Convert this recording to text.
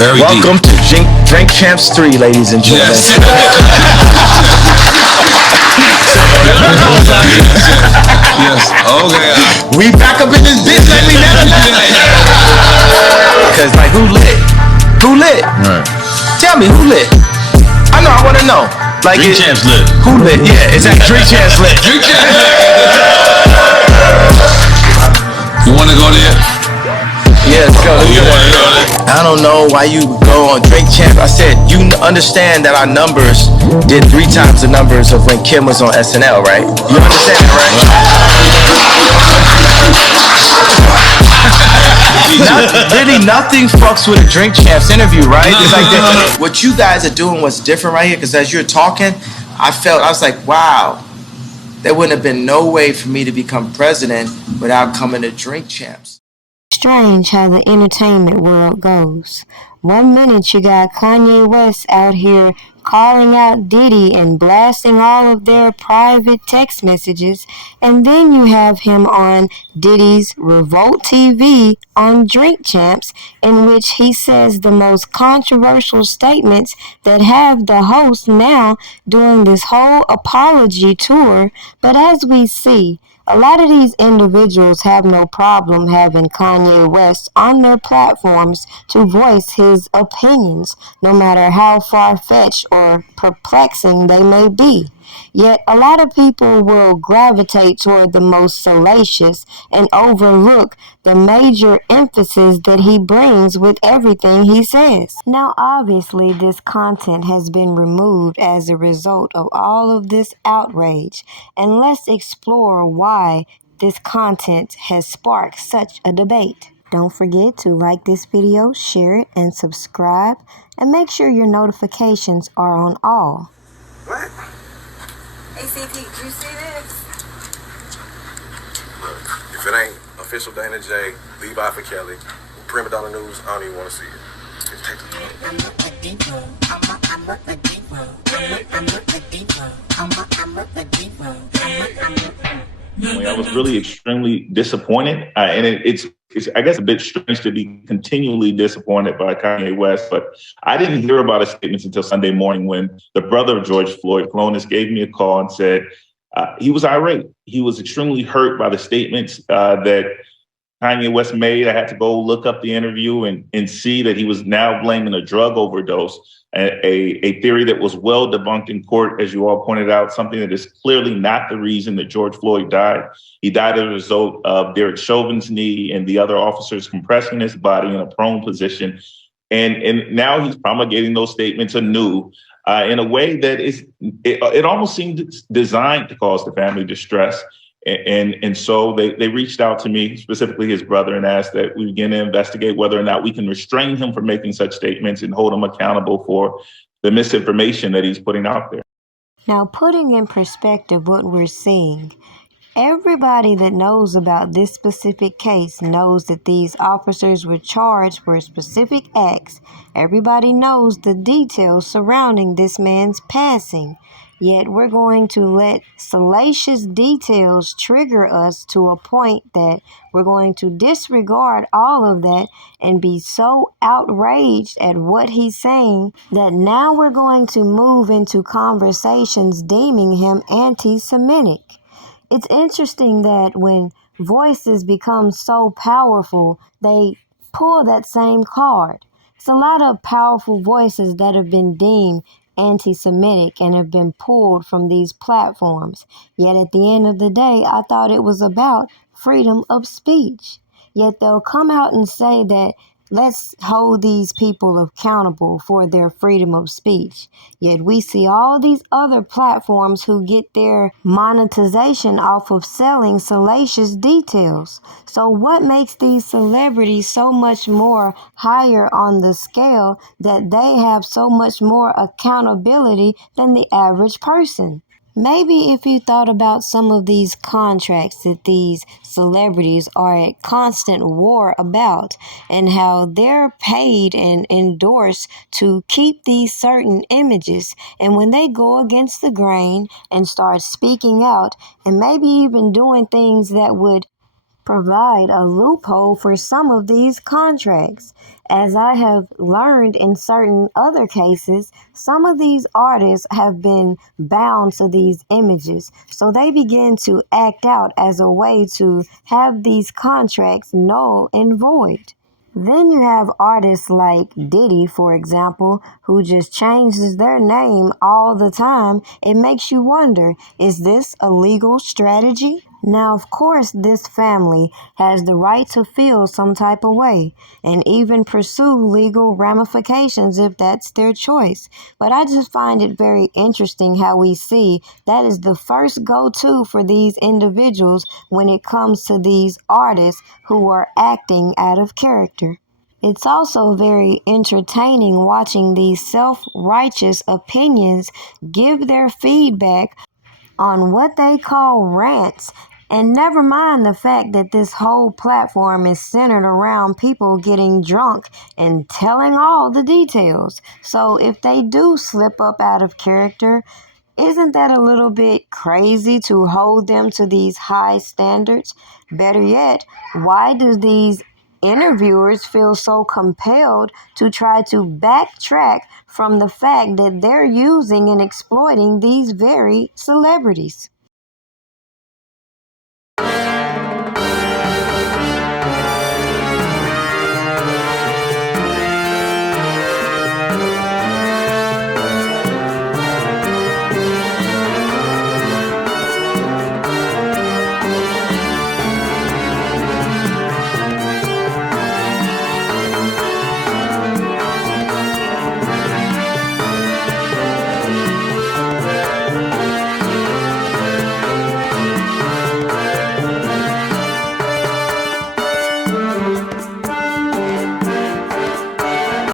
Very Welcome deep. to Drink Champs 3, ladies and gentlemen. Yes. Yes. Okay. We back up in this bitch like we never left. Because, like, who lit? Who lit? Right. Tell me, who lit? I know, I want to know. Like, Drink Champs lit. Who lit? Yeah, exactly. Drink Champs lit. Drink Champs lit. You want to go there? Yeah, let's go. You want to go there? I don't know why you go on Drink Champs. I said, you understand that our numbers did 3 times the numbers of when Kim was on SNL, right? You understand that, right? Really, nothing fucks with a Drink Champs interview, right? It's like that. What you guys are doing was different right here, because as you're talking, I was like, wow, there wouldn't have been no way for me to become president without coming to Drink Champs. Strange how the entertainment world goes. 1 minute you got Kanye West out here calling out Diddy and blasting all of their private text messages, and then you have him on Diddy's Revolt TV on Drink Champs, in which he says the most controversial statements that have the host now doing this whole apology tour. But as we see, a lot of these individuals have no problem having Kanye West on their platforms to voice his opinions, no matter how far-fetched or perplexing they may be. Yet a lot of people will gravitate toward the most salacious and overlook the major emphasis that he brings with everything he says. Now, obviously, this content has been removed as a result of all of this outrage, and let's explore why this content has sparked such a debate. Don't forget to like this video, share it, and subscribe, and make sure your notifications are on all. What? ACP, did you see this? Look, if it ain't official Dana J, Levi for Kelly, Primadonnanews, I don't even want to see it. Just take the I was really extremely disappointed, and it's I guess a bit strange to be continually disappointed by Kanye West, but I didn't hear about his statements until Sunday morning when the brother of George Floyd, Clonis, gave me a call and said he was irate. He was extremely hurt by the statements that Kanye West made. I had to go look up the interview and see that he was now blaming a drug overdose, a theory that was well debunked in court, as you all pointed out, something that is clearly not the reason that George Floyd died. He died as a result of Derek Chauvin's knee and the other officers compressing his body in a prone position. And now he's promulgating those statements anew in a way that it almost seemed designed to cause the family distress. And so they reached out to me, specifically his brother, and asked that we begin to investigate whether or not we can restrain him from making such statements and hold him accountable for the misinformation that he's putting out there. Now, putting in perspective what we're seeing, everybody that knows about this specific case knows that these officers were charged for specific acts. Everybody knows the details surrounding this man's passing. Yet we're going to let salacious details trigger us to a point that we're going to disregard all of that and be so outraged at what he's saying that now we're going to move into conversations deeming him anti-Semitic. It's interesting that when voices become so powerful, they pull that same card. It's a lot of powerful voices that have been deemed anti-Semitic and have been pulled from these platforms. Yet at the end of the day, I thought it was about freedom of speech. Yet they'll come out and say that let's hold these people accountable for their freedom of speech. Yet we see all these other platforms who get their monetization off of selling salacious details. So what makes these celebrities so much more higher on the scale that they have so much more accountability than the average person? Maybe if you thought about some of these contracts that these celebrities are at constant war about and how they're paid and endorsed to keep these certain images, and when they go against the grain and start speaking out and maybe even doing things that would provide a loophole for some of these contracts. As I have learned in certain other cases, some of these artists have been bound to these images, so they begin to act out as a way to have these contracts null and void. Then you have artists like Diddy, for example, who just changes their name all the time. It makes you wonder, is this a legal strategy? Now, of course, this family has the right to feel some type of way and even pursue legal ramifications if that's their choice. But I just find it very interesting how we see that is the first go-to for these individuals when it comes to these artists who are acting out of character. It's also very entertaining watching these self-righteous opinions give their feedback on what they call rants. And never mind the fact that this whole platform is centered around people getting drunk and telling all the details. So if they do slip up out of character, isn't that a little bit crazy to hold them to these high standards? Better yet, why do these interviewers feel so compelled to try to backtrack from the fact that they're using and exploiting these very celebrities?